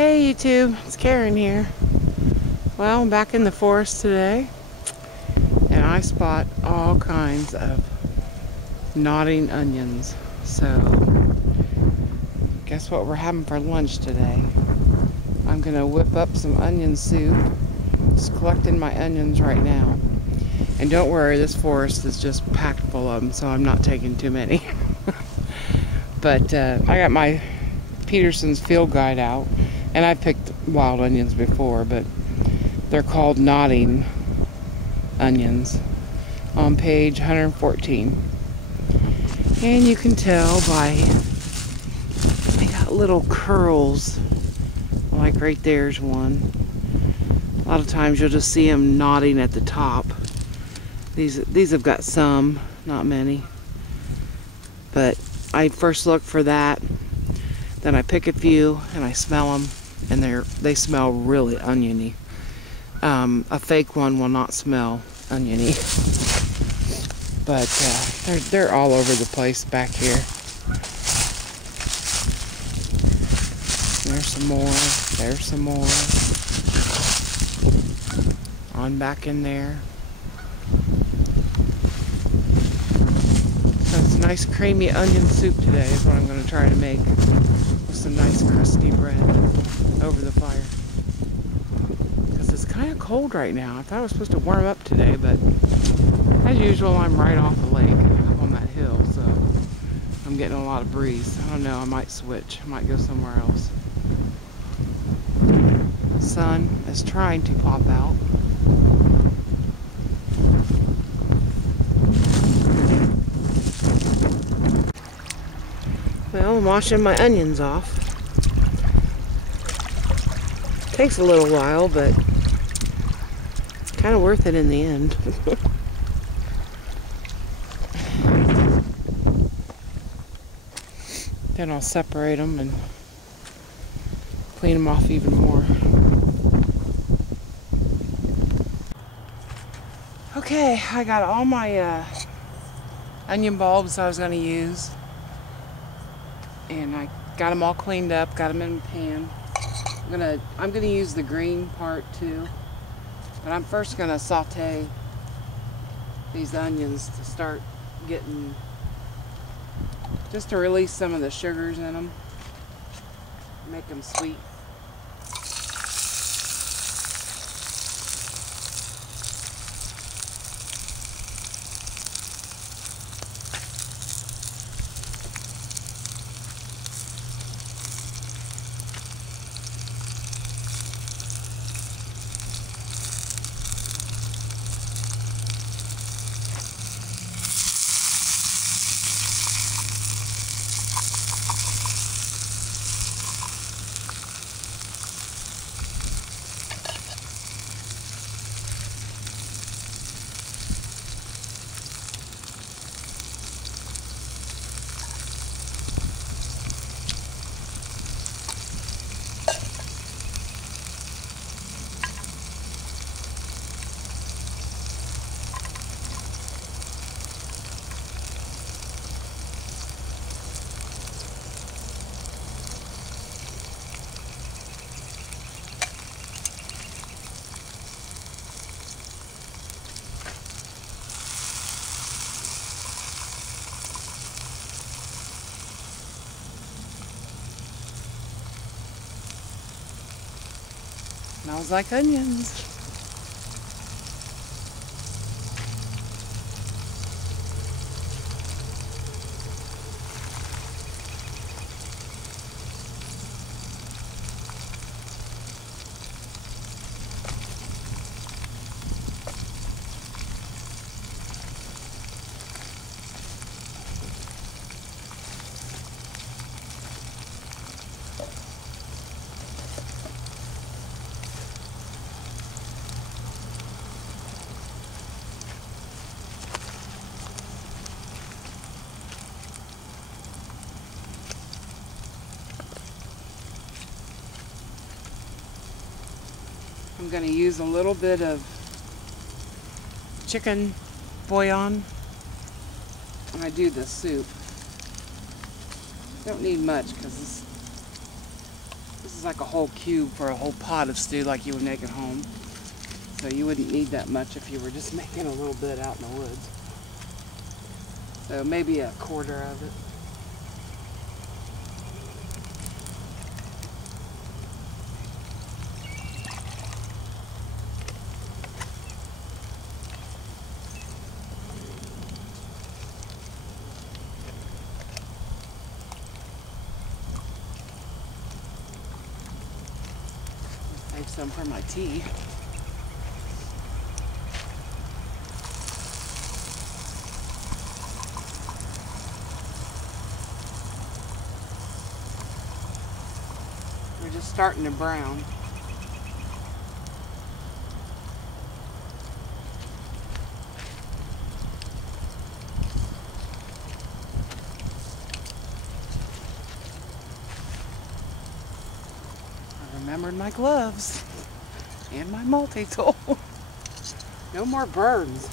Hey YouTube, it's Karen here. Well, I'm back in the forest today and I spot all kinds of nodding onions. So, guess what we're having for lunch today? I'm gonna whip up some onion soup. Just collecting my onions right now. And don't worry, this forest is just packed full of them, so I'm not taking too many. But I got my Peterson's Field Guide out, and I've picked wild onions before, but they're called nodding onions on page 114. And you can tell by, they got little curls, like right there's one. A lot of times you'll just see them nodding at the top. These have got some, not many. But I first look for that, then I pick a few and I smell them, and they smell really oniony. A fake one will not smell oniony, but they're all over the place back here. There's some more. There's some more. On back in there. So it's a nice creamy onion soup today is what I'm going to try to make, with some nice crusty bread over the fire. Because it's kind of cold right now. I thought it was supposed to warm up today, but as usual I'm right off the lake up on that hill, so I'm getting a lot of breeze. I don't know, I might switch. I might go somewhere else. The sun is trying to pop out. Well, I'm washing my onions off. Takes a little while, but kind of worth it in the end. Then I'll separate them and clean them off even more. Okay, I got all my onion bulbs I was going to use. And I got them all cleaned up, got them in a pan. I'm gonna use the green part too, but I'm first gonna saute these onions to start getting, just to release some of the sugars in them, make them sweet. Smells like onions. I'm going to use a little bit of chicken bouillon when I do the soup. Don't need much because this This is like a whole cube for a whole pot of stew like you would make at home. So you wouldn't need that much if you were just making a little bit out in the woods. So maybe a quarter of it. Save some for my tea. We're just starting to brown. I remembered my gloves and my multi-tool. No more burns.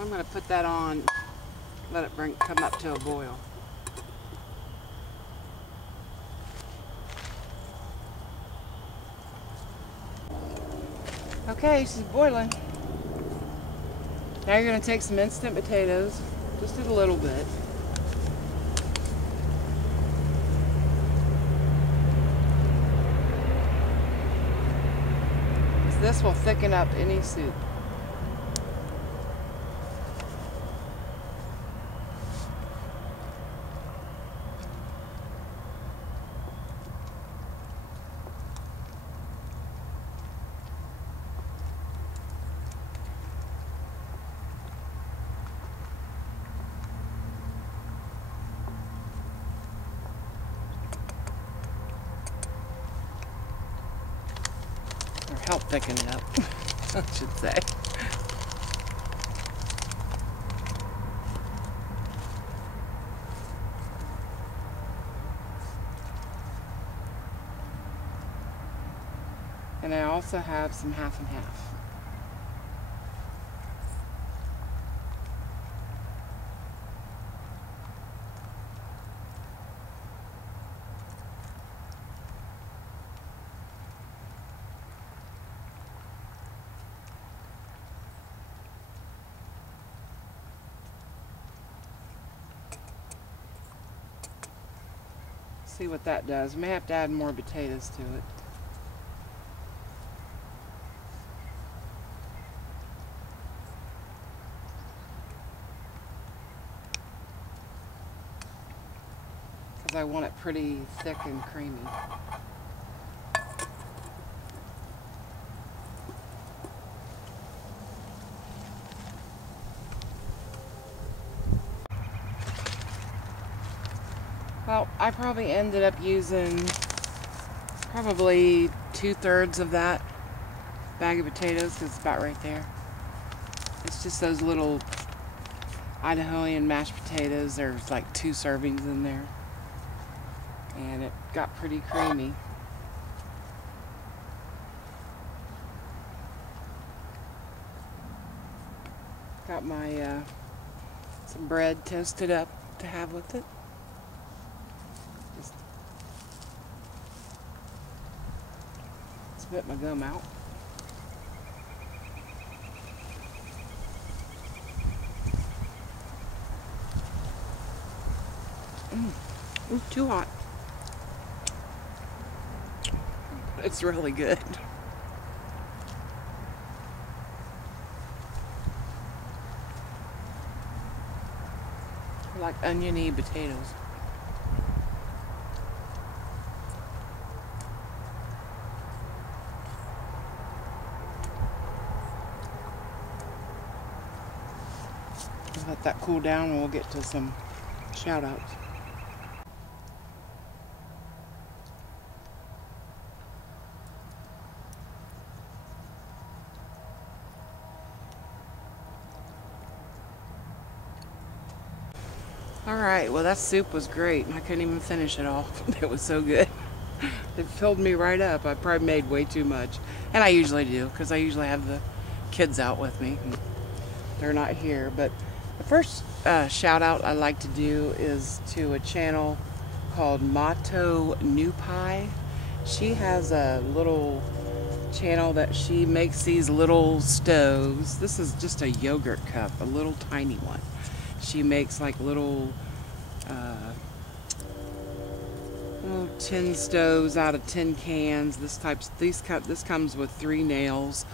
I'm going to put that on, let it come up to a boil. Okay, she's boiling. Now you're going to take some instant potatoes, just a little bit. This will thicken up any soup. Or help thicken it up, I should say. And I also have some half and half. See what that does. May have to add more potatoes to it. Because I want it pretty thick and creamy. Well, I probably ended up using probably 2/3 of that bag of potatoes, because it's about right there. It's just those little Idahoan mashed potatoes. There's like 2 servings in there. And it got pretty creamy. Got my some bread toasted up to have with it. Just spit my gum out. Ooh, too hot. It's really good. Like oniony potatoes. Let that cool down and we'll get to some shout outs. Alright, well that soup was great. I couldn't even finish it all. It was so good. It filled me right up. I probably made way too much. And I usually do, because I usually have the kids out with me. They're not here. But the first shout out I like to do is to a channel called Mato New Pie. She has a little channel that she makes these little stoves. This is just a yogurt cup, a little tiny one. She makes like little tin stoves out of tin cans. This comes with 3 nails.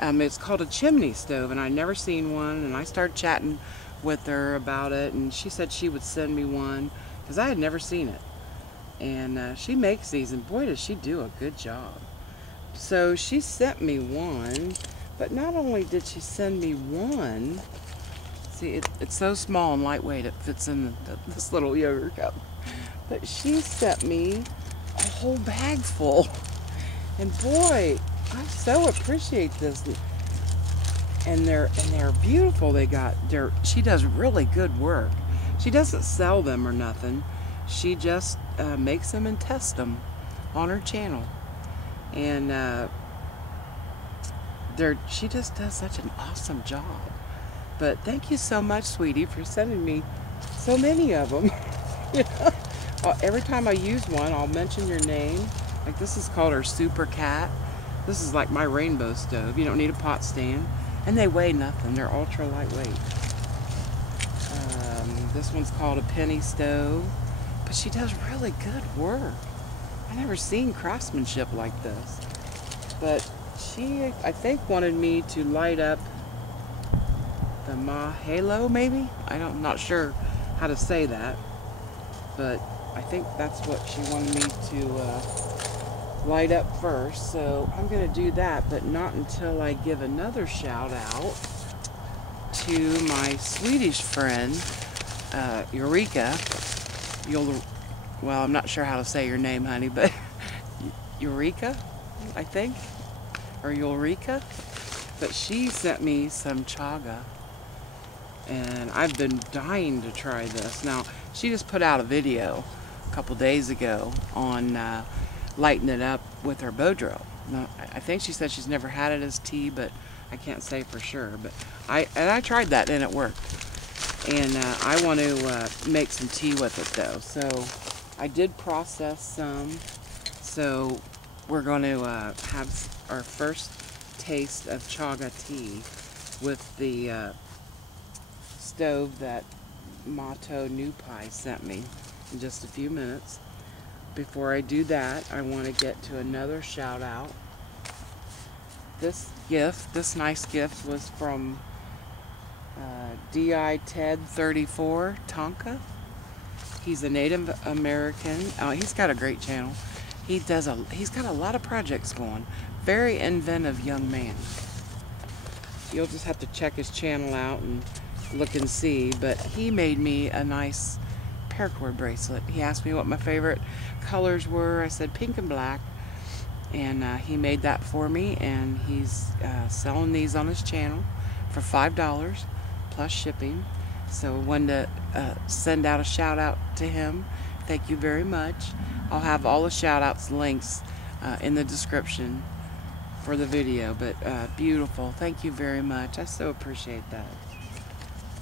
It's called a chimney stove, and I never seen one. And I started chatting with her about it, and she said she would send me one because I had never seen it. And she makes these, and boy, does she do a good job. So she sent me one, but not only did she send me one. See, it's so small and lightweight, it fits in this little yogurt cup. But she sent me a whole bag full. And boy, I so appreciate this. And they're beautiful. She does really good work. She doesn't sell them or nothing. She just makes them and tests them on her channel. And she just does such an awesome job. But thank you so much, sweetie, for sending me so many of them. Every time I use one, I'll mention your name. Like this is called our Super Cat. This is like my rainbow stove. You don't need a pot stand. And they weigh nothing. They're ultra lightweight. This one's called a penny stove. But she does really good work. I never seen craftsmanship like this. But she, I think, wanted me to light up the Mahalo, maybe? I'm not sure how to say that, but I think that's what she wanted me to light up first. So I'm going to do that, but not until I give another shout out to my Swedish friend, Eureka. Well, I'm not sure how to say your name, honey, but Eureka, I think, or Eureka. But she sent me some chaga. And I've been dying to try this. Now, she just put out a video a couple days ago on lighting it up with her bow drill. Now, I think she said she's never had it as tea, but I can't say for sure. But I tried that and it worked. And I want to make some tea with it though. So I did process some. So we're going to have our first taste of chaga tea with the stove that Mato New Pie sent me in just a few minutes. Before I do that, I want to get to another shout out. This nice gift was from D.I. Ted 34 Tonka. He's a Native American. He's got a great channel. He's got a lot of projects going. Very inventive young man. You'll just have to check his channel out and look and see, but he made me a nice paracord bracelet. He asked me what my favorite colors were. I said pink and black, and he made that for me, and he's selling these on his channel for $5 plus shipping. So I wanted to send out a shout out to him. Thank you very much. I'll have all the shout outs links in the description for the video, but beautiful. Thank you very much. I so appreciate that.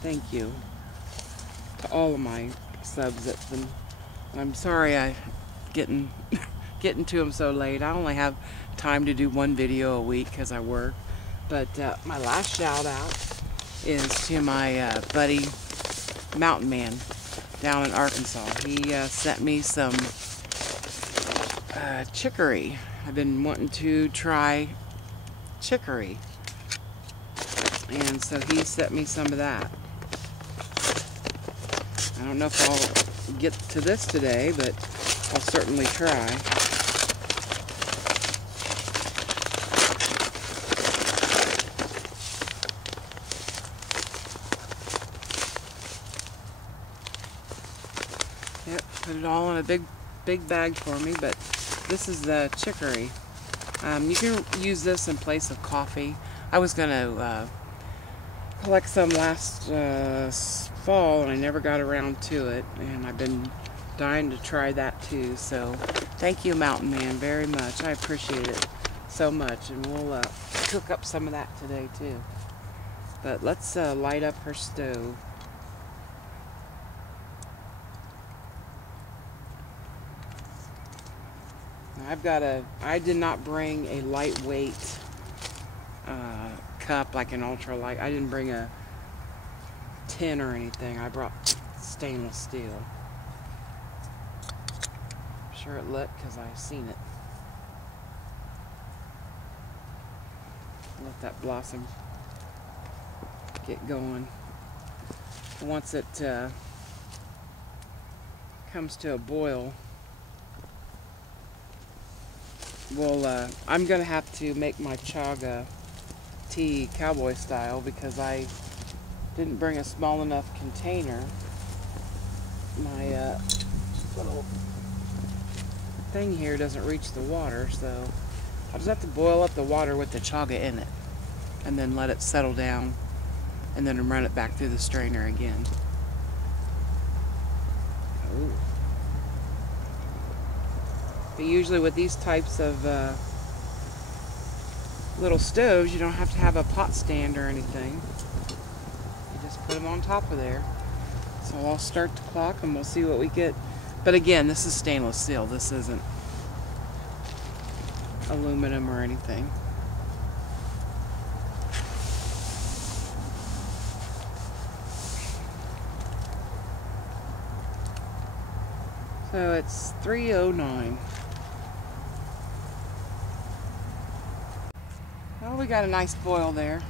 Thank you to all of my subs. I'm sorry I getting to them so late. I only have time to do one video a week because I work. But my last shout out is to my buddy Mountain Man down in Arkansas. He sent me some chicory. I've been wanting to try chicory, and so he sent me some of that. I don't know if I'll get to this today, but I'll certainly try. Yep, put it all in a big bag for me, but this is the chicory. You can use this in place of coffee. I was going to collect some last fall, and I never got around to it, and I've been dying to try that too. So thank you, Mountain Man, very much. I appreciate it so much, and we'll cook up some of that today too. But let's light up her stove. I did not bring a lightweight cup, like an ultralight. I didn't bring a tin or anything. I brought stainless steel. I'm sure it lit because I've seen it. Let that blossom get going. Once it comes to a boil, I'm gonna have to make my chaga tea cowboy style because I didn't bring a small enough container. My little thing here doesn't reach the water, so I'll just have to boil up the water with the chaga in it and then let it settle down and then run it back through the strainer again. Ooh. But usually with these types of little stoves, you don't have to have a pot stand or anything. You just put them on top of there. So I'll start the clock and we'll see what we get. But again, this is stainless steel. This isn't aluminum or anything. So it's 3:09. Well, we got a nice boil there.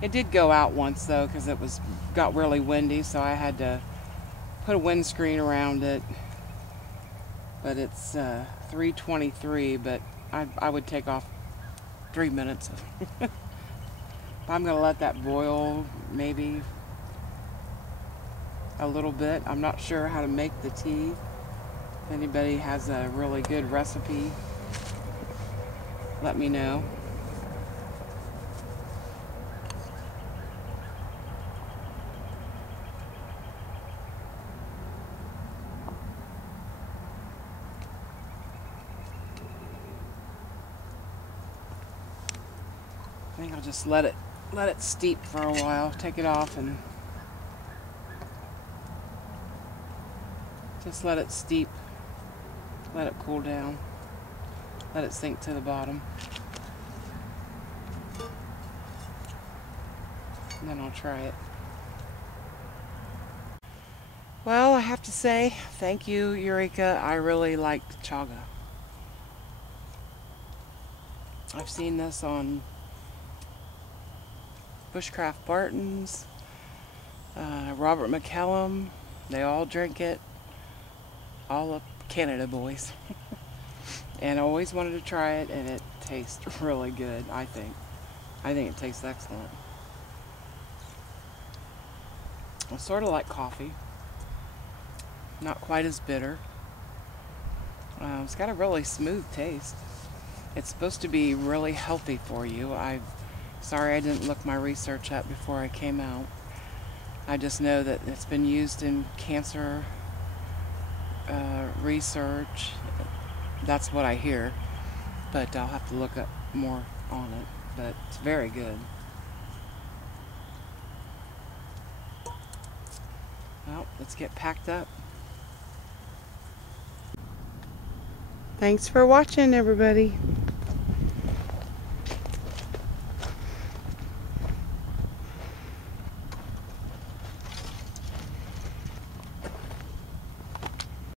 It did go out once though because it got really windy, so I had to put a windscreen around it. But it's 3:23, but I would take off 3 minutes. I'm gonna let that boil maybe a little bit. I'm not sure how to make the tea. If anybody has a really good recipe, let me know. I think I'll just let it steep for a while. Take it off and just let it steep. Let it cool down. Let it sink to the bottom. And then I'll try it. Well, I have to say, thank you, Eureka. I really liked chaga. I've seen this on Bushcraft Barton's, Robert McCallum. They all drink it. All of Canada boys. And I always wanted to try it, and it tastes really good, I think. I think it tastes excellent. It's sort of like coffee. Not quite as bitter. It's got a really smooth taste. It's supposed to be really healthy for you. Sorry I didn't look my research up before I came out. I just know that it's been used in cancer research. That's what I hear. But I'll have to look up more on it. But it's very good. Well, let's get packed up. Thanks for watching, everybody.